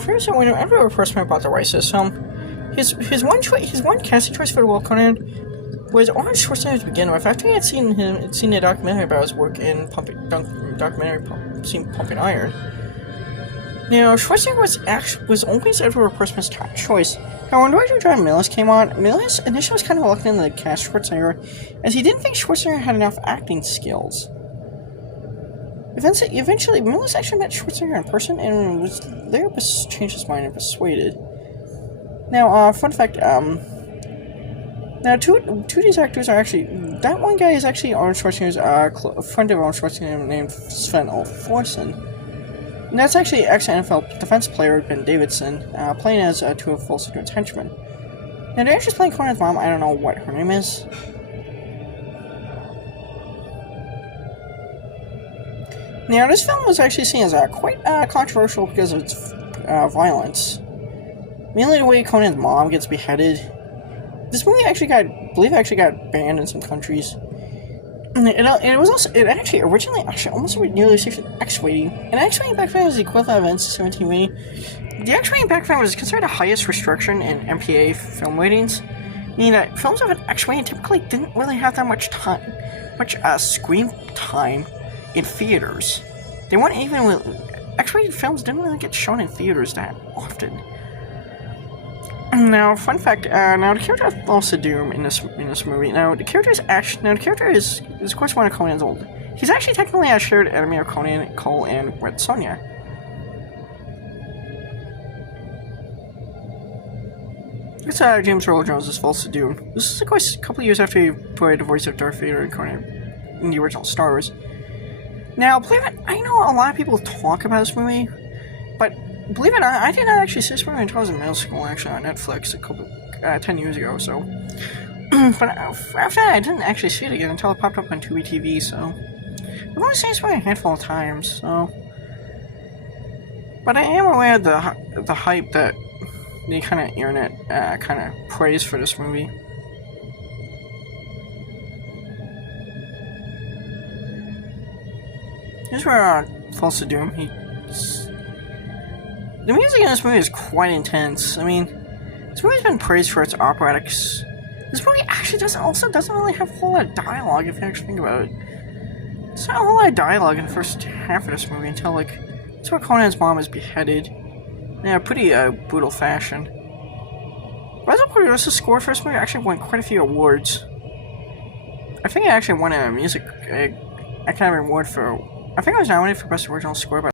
First, when Edward first heard about the Rices, his one casting choice for the role of Conan was Arnold Schwarzenegger to begin with. After he had seen the documentary about his work in Pumping Iron. Now, Schwarzenegger was always Edward Percival's top choice. However, when director John Milius came on, Milius initially was kind of reluctant to cast Schwarzenegger, as he didn't think Schwarzenegger had enough acting skills. Eventually, Milius actually met Schwarzenegger in person and was there to change his mind and persuaded. Now, fun fact, now two of these actors are actually, that one guy is actually Arnold Schwarzenegger's friend of Arnold Schwarzenegger named cibenthw. And that's actually ex-NFL defense player Ben Davidson, playing as two of Fulton's henchmen. Now, the actress playing Conan's mom, I don't know what her name is. Now, this film was actually seen as quite controversial because of its violence. Mainly the way Conan's mom gets beheaded. This movie actually got banned in some countries. It actually originally almost nearly received an X rating. An X rating back then was the equivalent of NC-17 rating. The X rating back then was considered the highest restriction in MPA film ratings, meaning that films with an X rating typically didn't really have that much screen time in theaters. They weren't even X-rated films didn't really get shown in theaters that often. Now, fun fact. Now the character of Thulsa Doom in this movie. Now the character is of course one of Conan's old. He's actually technically a shared enemy of Conan, Cole, and Red Sonja. It's James Earl Jones' Thulsa Doom. This is of course a couple of years after he played the voice of Darth Vader and Conan in the original Star Wars. Now, believe it, I know a lot of people talk about this movie, but believe it or not, I did not actually see this movie until I was in middle school, actually, on Netflix 10 years ago, so. But after that, I didn't actually see it again until it popped up on Tubi TV, so. I've only seen this movie a handful of times, so. But I am aware of the hype that the kind of internet kind of praise for this movie. Here's where Thulsa Doom, the music in this movie is quite intense. I mean, this movie's been praised for its operatics. This movie actually doesn't really have a whole lot of dialogue if you actually think about it. There's not a whole lot of dialogue in the first half of this movie until, that's where Conan's mom is beheaded. In a pretty brutal fashion. But as a producer, the score for this movie actually won quite a few awards. I think it actually won a music Academy Award for. I think I was nominated for Best Original Score by